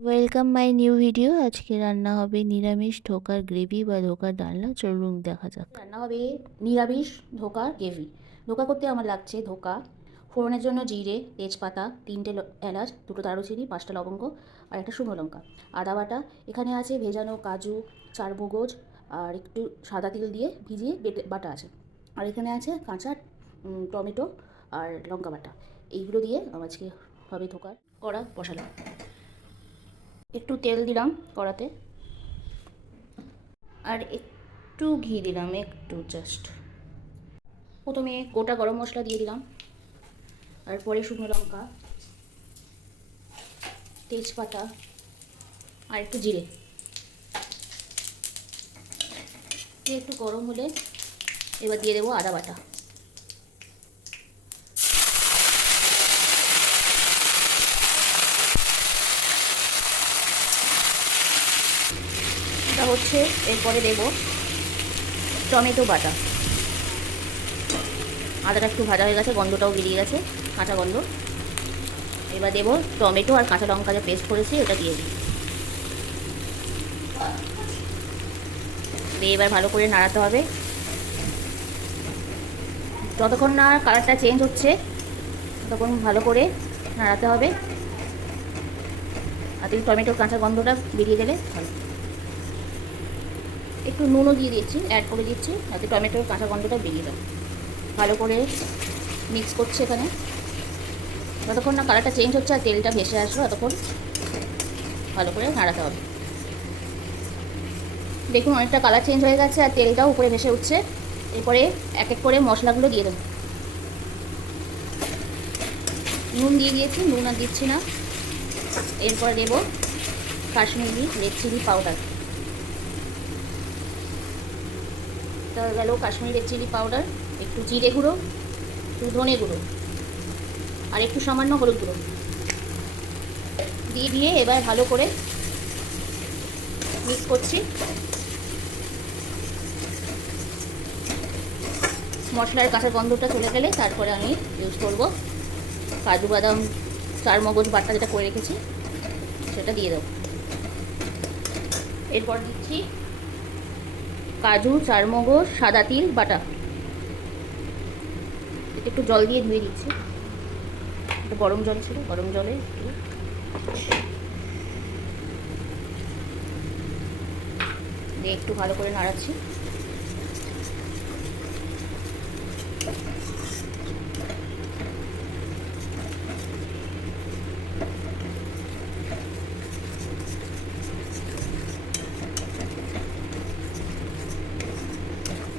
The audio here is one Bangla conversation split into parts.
Welcome my new video. আজকে রান্না হবে নিরামিষ ধোকার গ্রেভি বা ধোকার ডালনা। চলুন দেখা যাক। রান্না হবে নিরামিষ ধোকার গ্রেভি। ধোকা করতে আমার লাগছে ধোকা, ফোড়নের জন্য জিরে, তেজপাতা, 3টে এলাচ, 2টো দারুচিনি, 5টা লবঙ্গ আর একটা শুকনো লঙ্কা, আদা বাটা। এখানে আছে ভেজানো কাজু, চারমগজ আর একটু সাদা তিল দিয়ে ভিজিয়ে বাটা আছে। আর এখানে আছে কাঁচা টমেটো আর লঙ্কা বাটা। এইগুলো দিয়ে আজকে হবে ধোকার। কড়া বসালাম, একটু তেল দিলাম কড়াতে আর একটু ঘি দিলাম, একটু জাস্ট। প্রথমে গোটা গরম মশলা দিয়ে দিলাম, আর পরে শুকনো লঙ্কা, তেজপাতা আর একটু জিরে দিয়ে একটু গরম হলে এবার দিয়ে দেবো আদা বাটা। এটা হচ্ছে, এরপরে দেবো টমেটো বাটা। আদাটা একটু ভাজা হয়ে গেছে, গন্ধটাও বেরিয়ে গেছে, কাঁচা গন্ধ। এবার দেবো টমেটো আর কাঁচা লঙ্কা যে পেস্ট করেছি ওটা দিয়ে দিই। দিয়ে এবার ভালো করে নাড়াতে হবে, যতক্ষণ না কালারটা চেঞ্জ হচ্ছে তখন ভালো করে নাড়াতে হবে। আর টমেটোর কাঁচা গন্ধটা বেরিয়ে গেলে ভালো। একটু নুনও দিয়ে দিচ্ছি, অ্যাড করে দিচ্ছি যাতে টমেটোর কাঁচা গন্ধটা বেরিয়ে যাবে। ভালো করে মিক্স করছি এখানে, যতক্ষণ না কালারটা চেঞ্জ হচ্ছে আর তেলটা ভেসে আসবে ততক্ষণ ভালো করে নাড়াতে হবে। দেখুন অনেকটা কালার চেঞ্জ হয়ে গেছে আর তেলটাও উপরে ভেসে উঠছে। এরপরে এক এক করে মশলাগুলো দিয়ে দেবো। নুন দিয়ে দিয়েছি, নুন আর দিচ্ছি না। এরপরে দেবো কাশ্মীরি রেড চিলি পাউডার। তার গেল কাশ্মীরি রেড চিলি পাউডার, একটু জিরে গুঁড়ো, একটু ধনে গুঁড়ো আর একটু সামান্য হলুদ গুঁড়ো দিয়ে এবার ভালো করে মিক্স করছি। মশলার কাঁচা গন্ধটা চলে গেলে তারপরে আমি ইউজ করব কাজু বাদাম চারমগজ বাটা যেটা করে রেখেছি সেটা দিয়ে দেবো। এরপর দিচ্ছি কাজু, চারমগজ, সাদা তিল বাটা। একটু জল দিয়ে ধুয়ে দিচ্ছি, একটু গরম জল ছিল, গরম জলে দিয়ে একটু ভালো করে নাড়াচ্ছি।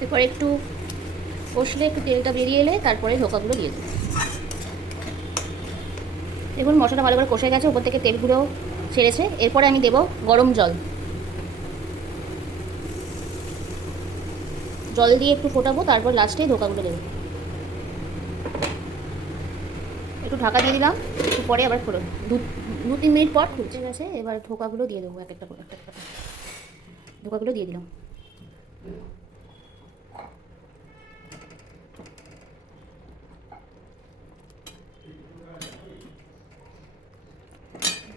এরপরে একটু কষলে, একটু তেলটা বেরিয়ে এলে তারপরে ধোকাগুলো দিয়ে দেবো। দেখুন মশলাটা ভালো করে কষে গেছে, উপর থেকে তেলগুলো ছেড়েছে। এরপরে আমি দেবো গরম জল। জল দিয়ে একটু ফোটাবো, তারপর লাস্টে ধোকাগুলো দেবো। একটু ঢাকা দিয়ে দিলাম, একটু পরে আবার খোলো, দু 3 মিনিট পর খুলছে গেছে। এবার ধোকাগুলো দিয়ে দেবো এক একটা করে, ধোকাগুলো দিয়ে দিলাম।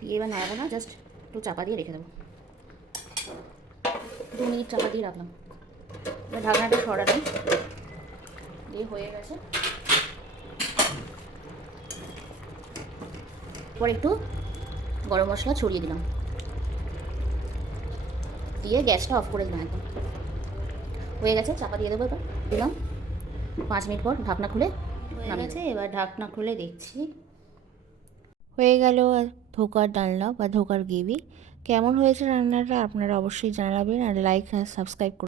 দিয়ে এবার নাড়াবো না, জাস্ট একটু চাপা দিয়ে রেখে দেবো। 2 মিনিট চাপা দিয়ে রাখলাম। এবার ঢাকনাটা সরালাম, দিয়ে হয়ে গেছে। এরপর একটু গরম মশলা ছড়িয়ে দিলাম, দিয়ে গ্যাসটা অফ করে দিলাম একদম। হয়ে গেছে, চাপা দিয়ে দেবো। এবার দিলাম, 5 মিনিট পর ঢাকনা খুলে হয়ে গেছে, এবার ঢাকনা খুলে দেখছি। হয়ে গেল ধোকার ডালনা বা ধোকার গ্রেভি। কেমন হয়েছে রান্নাটা আপনারা অবশ্যই জানাবেন, আর লাইক আর সাবস্ক্রাইব করুন।